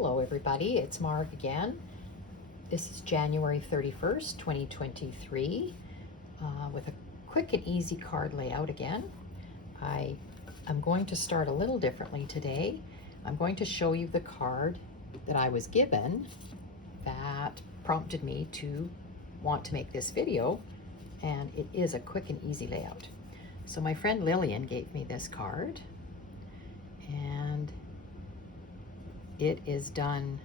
Hello everybody, it's Marg again. This is January 31st, 2023, with a quick and easy card layout again. I am going to start a little differently today. I'm going to show you the card that I was given that prompted me to want to make this video, and it is a quick and easy layout. So my friend Lillian gave me this card, and it is done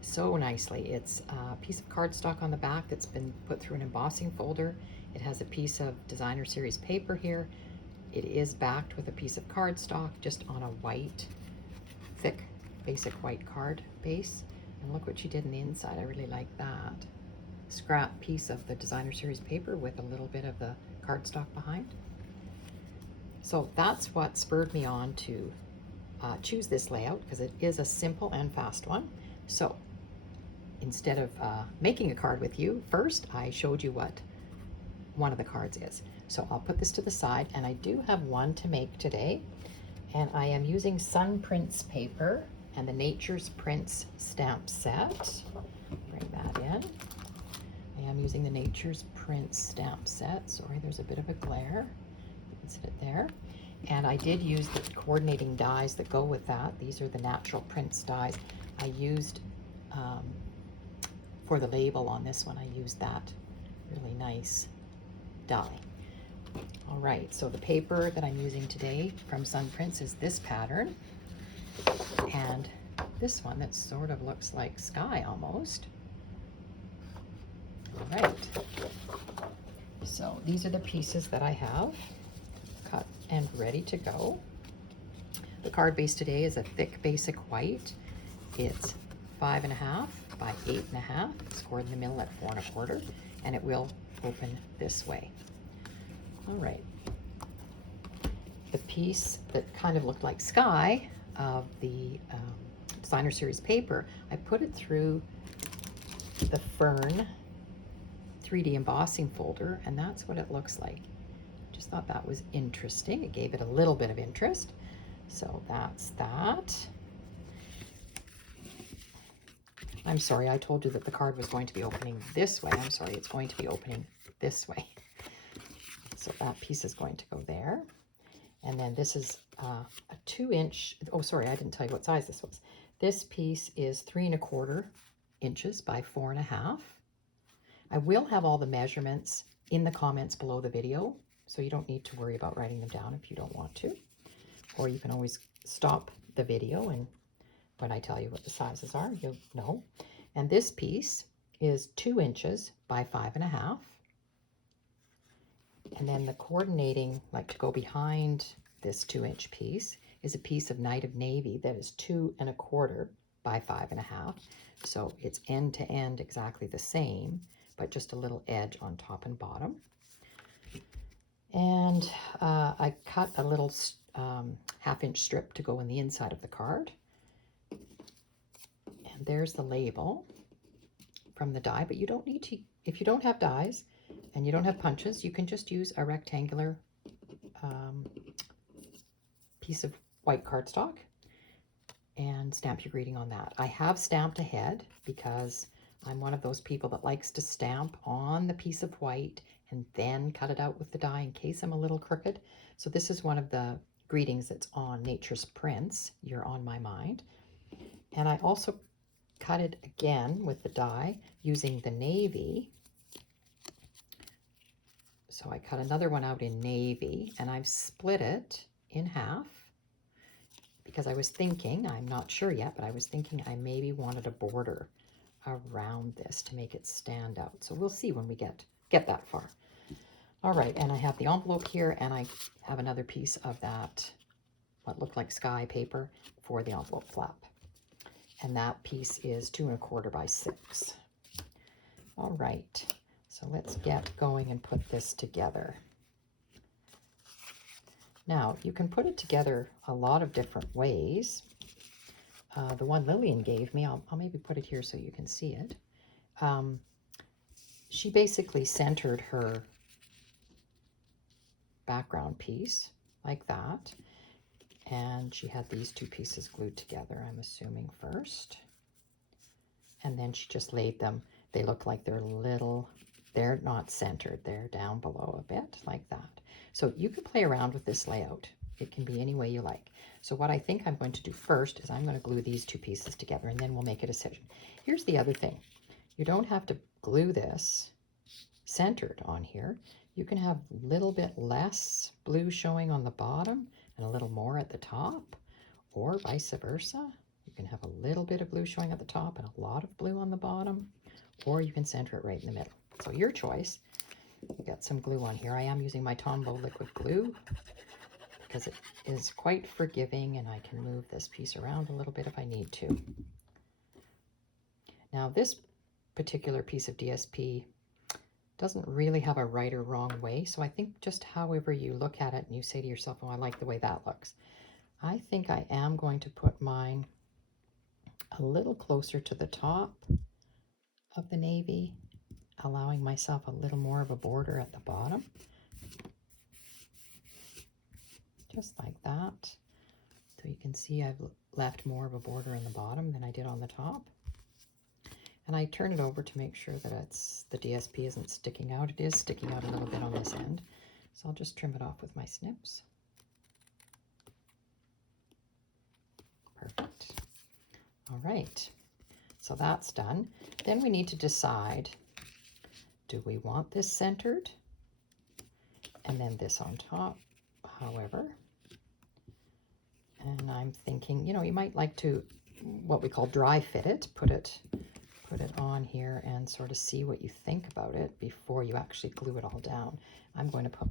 so nicely. It's a piece of cardstock on the back that's been put through an embossing folder. It has a piece of designer series paper here. It is backed with a piece of cardstock just on a white, thick, basic white card base. And look what she did in the inside. I really like that. Scrap piece of the designer series paper with a little bit of the cardstock behind. So that's what spurred me on to choose this layout, because it is a simple and fast one. So instead of making a card with you, first I showed you what one of the cards is. So I'll put this to the side, and I do have one to make today, and I am using Sun Prints paper and the Nature's Prints stamp set. Bring that in. I am using the Nature's Prints stamp set. Sorry, there's a bit of a glare. You can set it there. And I did use the coordinating dies that go with that. These are the Natural Prints dies. I used, for the label on this one, I used that really nice die. All right, so the paper that I'm using today from Sun Prints is this pattern. And this one that sort of looks like sky almost. All right, so these are the pieces that I have cut and ready to go. The card base today is a thick basic white. It's 5.5 by 8.5, scored in the middle at 4 1/4, and it will open this way. All right. The piece that kind of looked like sky of the designer series paper, I put it through the Fern 3D embossing folder, and that's what it looks like. Just thought that was interesting. It gave it a little bit of interest. So that's that. I'm sorry, I told you that the card was going to be opening this way. I'm sorry, it's going to be opening this way. So that piece is going to go there. And then this is a 2-inch, oh sorry, I didn't tell you what size this was. This piece is 3 1/4 inches by 4.5. I will have all the measurements in the comments below the video, so you don't need to worry about writing them down if you don't want to. Or you can always stop the video, and when I tell you what the sizes are, you'll know. And this piece is 2 inches by 5.5. And then the coordinating, like to go behind this 2-inch piece, is a piece of Night of Navy that is 2 1/4 by 5.5. So it's end to end exactly the same, but just a little edge on top and bottom. And I cut a little 1/2-inch strip to go in the inside of the card. And there's the label from the die, but you don't need to, if you don't have dies and you don't have punches, you can just use a rectangular piece of white cardstock and stamp your greeting on that. I have stamped ahead because I'm one of those people that likes to stamp on the piece of white and then cut it out with the die in case I'm a little crooked. So this is one of the greetings that's on Nature's Prints, You're on My Mind. And I also cut it again with the die using the navy. So I cut another one out in navy, and I've split it in half because I was thinking, I'm not sure yet, but I was thinking I maybe wanted a border around this to make it stand out. So we'll see when we get that far. All right, and I have the envelope here, and I have another piece of that, what looked like sky paper for the envelope flap. And that piece is 2 1/4 by 6. All right, so let's get going and put this together. Now, you can put it together a lot of different ways. The one Lillian gave me, I'll maybe put it here so you can see it. She basically centered her background piece like that. And she had these two pieces glued together, I'm assuming, first. And then she just laid them. They look like they're little, they're not centered. They're down below a bit like that. So you can play around with this layout. It can be any way you like. So what I think I'm going to do first is I'm going to glue these two pieces together, and then we'll make a decision. Here's the other thing. You don't have to glue this centered on here. You can have a little bit less blue showing on the bottom and a little more at the top, or vice versa. You can have a little bit of blue showing at the top and a lot of blue on the bottom, or you can center it right in the middle. So your choice. We got some glue on here. I am using my Tombow liquid glue because it is quite forgiving, and I can move this piece around a little bit if I need to. Now this particular piece of DSP doesn't really have a right or wrong way, so I think just however you look at it and you say to yourself, oh, I like the way that looks. I think I am going to put mine a little closer to the top of the navy, allowing myself a little more of a border at the bottom. Just like that. So you can see I've left more of a border in the bottom than I did on the top. And I turn it over to make sure that the DSP isn't sticking out. It is sticking out a little bit on this end. So I'll just trim it off with my snips. Perfect. All right, so that's done. Then we need to decide, do we want this centered? And then this on top, however. And I'm thinking, you know, you might like to, what we call dry fit it, put it on here and sort of see what you think about it before you actually glue it all down. I'm going to put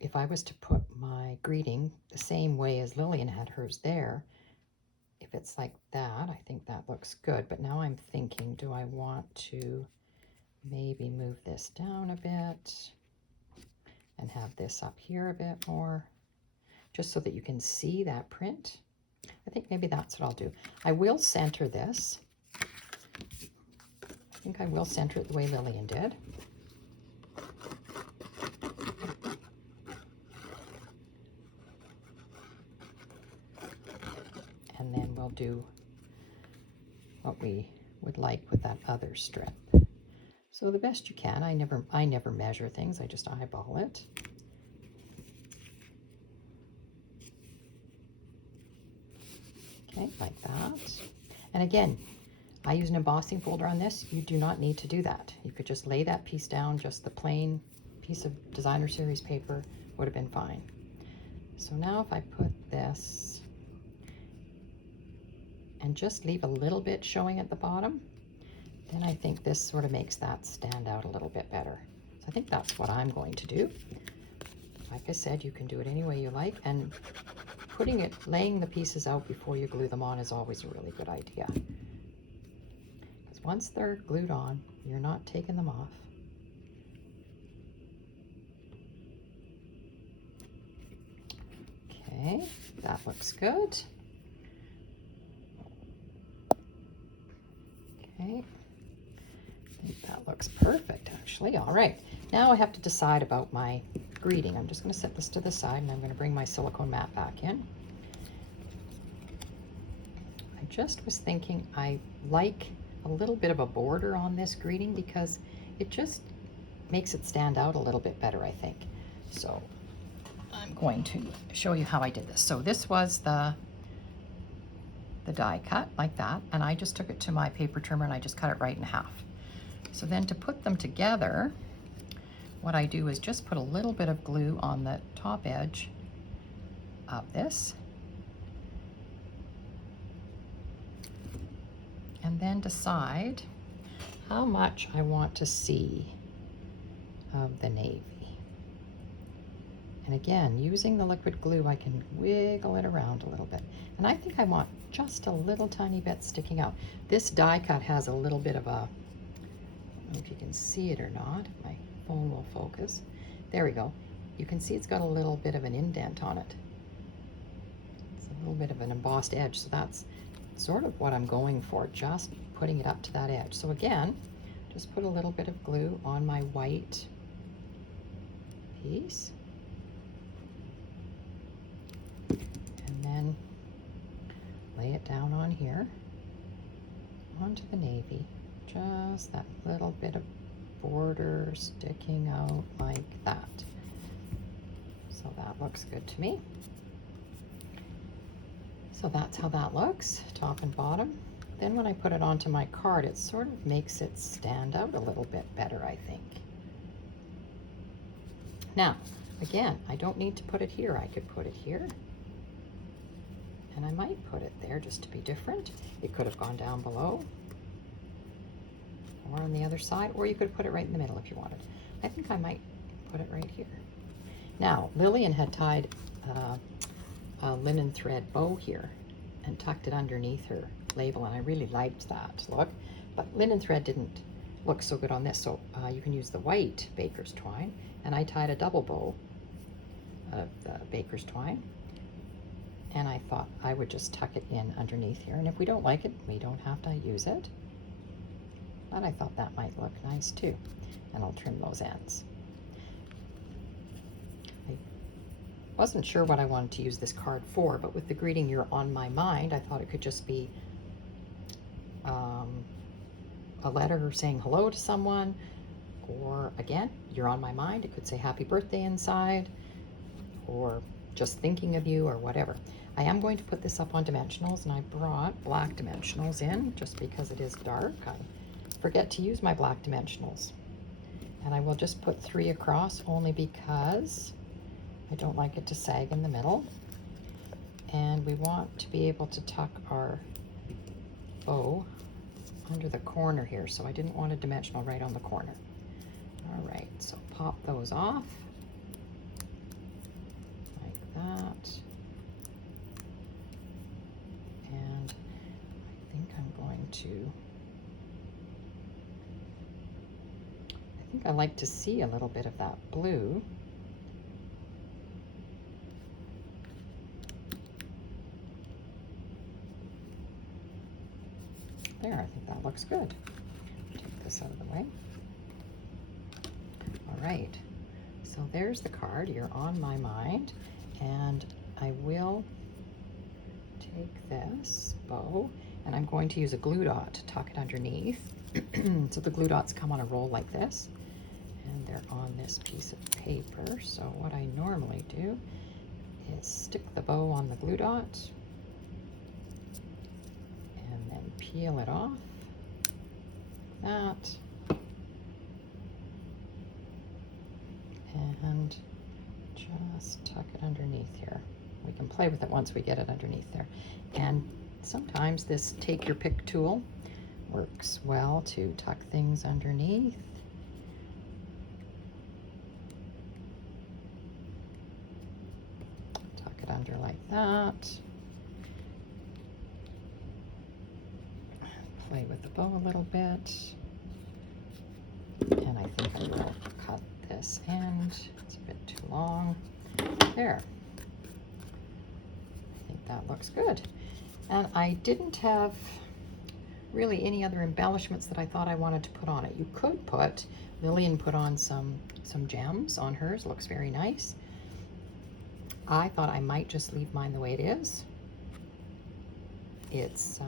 if I was to put my greeting the same way as Lillian had hers there, if it's like that, I think that looks good. But now I'm thinking, do I want to maybe move this down a bit and have this up here a bit more, just so that you can see that print? I think maybe that's what I'll do. I will center this. I think I will center it the way Lillian did. And then we'll do what we would like with that other strip. So the best you can. I never measure things. I just eyeball it. Okay, like that. And again, I use an embossing folder on this. You do not need to do that. You could just lay that piece down, just the plain piece of designer series paper would have been fine. So now if I put this and just leave a little bit showing at the bottom, then I think this sort of makes that stand out a little bit better. So I think that's what I'm going to do. Like I said, you can do it any way you like, and laying the pieces out before you glue them on is always a really good idea. Because once they're glued on, you're not taking them off. Okay, that looks good. Okay, I think that looks perfect, actually. All right, now I have to decide about my greeting. I'm just going to set this to the side, and I'm going to bring my silicone mat back in. I just was thinking I like a little bit of a border on this greeting because it just makes it stand out a little bit better, I think. So I'm going to show you how I did this. So this was the die cut like that, and I just took it to my paper trimmer and I just cut it right in half. So then to put them together, what I do is just put a little bit of glue on the top edge of this, and then decide how much I want to see of the navy. And again, using the liquid glue, I can wiggle it around a little bit. And I think I want just a little tiny bit sticking out. This die cut has a little bit of a, I don't know if you can see it or not. My phone will focus. There we go. You can see it's got a little bit of an indent on it. It's a little bit of an embossed edge. So that's sort of what I'm going for, just putting it up to that edge. So again, just put a little bit of glue on my white piece. then lay it down on here, onto the navy. Just that little bit of border sticking out like that. So that looks good to me. So that's how that looks, top and bottom. Then when I put it onto my card, it sort of makes it stand out a little bit better, I think. Now, again, I don't need to put it here. I could put it here. And I might put it there just to be different. It could have gone down below or on the other side, or you could put it right in the middle if you wanted. I think I might put it right here. Now, Lillian had tied a linen thread bow here and tucked it underneath her label, and I really liked that look, but linen thread didn't look so good on this, so you can use the white baker's twine, and I tied a double bow of the baker's twine, and I thought I would just tuck it in underneath here, and if we don't like it, we don't have to use it, but I thought that might look nice too, and I'll trim those ends. I wasn't sure what I wanted to use this card for, but with the greeting "You're on my mind," I thought it could just be a letter saying hello to someone, or again, "You're on my mind." It could say happy birthday inside, or just thinking of you, or whatever. I am going to put this up on dimensionals, and I brought black dimensionals in just because it is dark. I forget to use my black dimensionals, and I will just put 3 across only because I don't like it to sag in the middle, and we want to be able to tuck our bow under the corner here, so I didn't want a dimensional right on the corner. All right, so pop those off like that, and I think I'm going to, I think I like to see a little bit of that blue. There, I think that looks good. Take this out of the way. All right, so there's the card, "You're on my mind," and I will take this bow, and I'm going to use a glue dot to tuck it underneath. So the glue dots come on a roll like this, and they're on this piece of paper. So what I normally do is stick the bow on the glue dot, and then peel it off, like that, and just tuck it underneath here. We can play with it once we get it underneath there. And sometimes this take your pick tool works well to tuck things underneath. Tuck it under like that. Play with the bow a little bit, and I think I will cut this end. It's a bit too long. There. I think that looks good. And I didn't have really any other embellishments that I thought I wanted to put on it. You could put, Lillian put on some gems on hers. Looks very nice. I thought I might just leave mine the way it is. It's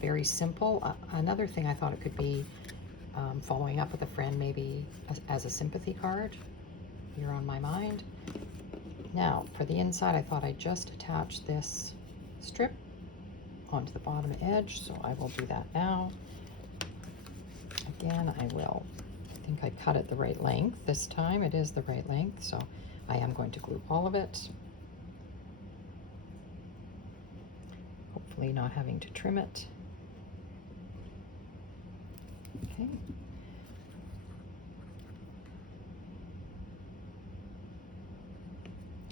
very simple. Another thing I thought it could be following up with a friend, maybe as a sympathy card. "You're on my mind." Now, for the inside, I thought I'd just attach this strip onto the bottom edge, so I will do that now. Again, I think I cut it the right length this time. It is the right length, so I am going to glue all of it. Hopefully not having to trim it. Okay.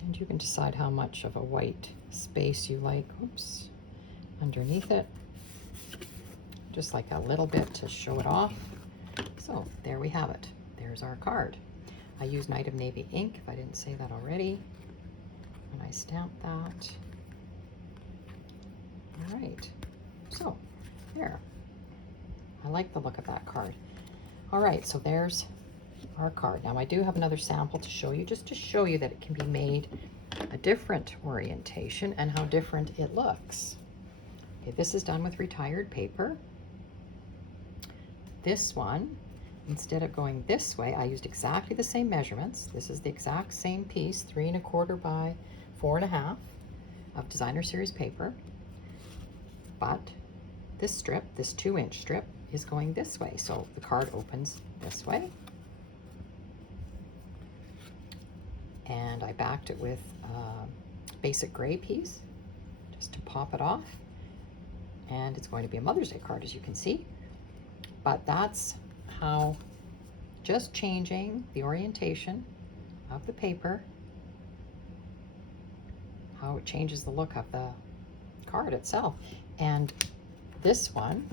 And you can decide how much of a white space you like, oops, underneath it. Just like a little bit to show it off. So there we have it. There's our card. I used Night of Navy ink, if I didn't say that already, when I stamped that. All right, so there. I like the look of that card. All right, so there's our card. Now I do have another sample to show you, just to show you that it can be made a different orientation and how different it looks. Okay, this is done with retired paper. This one, instead of going this way, I used exactly the same measurements. This is the exact same piece, 3 1/4 by 4 1/2 of designer series paper. But this strip, this 2-inch strip, is going this way. So the card opens this way. And I backed it with a basic gray piece just to pop it off. And it's going to be a Mother's Day card, as you can see. But that's how just changing the orientation of the paper, how it changes the look of the card itself. And this one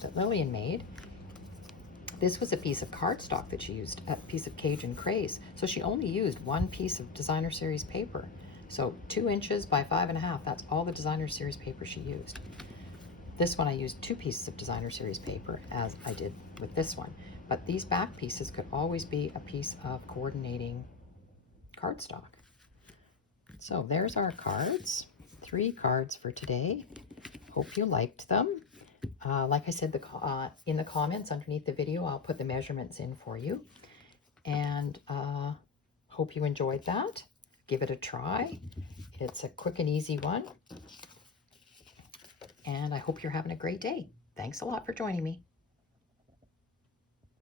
that Lillian made, this was a piece of cardstock that she used, a piece of Cajun Craze. So she only used one piece of designer series paper. So 2 inches by 5 1/2, that's all the designer series paper she used. This one I used 2 pieces of designer series paper, as I did with this one. But these back pieces could always be a piece of coordinating cardstock. So there's our cards. 3 cards for today. Hope you liked them. Like I said, in the comments underneath the video, I'll put the measurements in for you. And hope you enjoyed that. Give it a try. It's a quick and easy one. And I hope you're having a great day. Thanks a lot for joining me.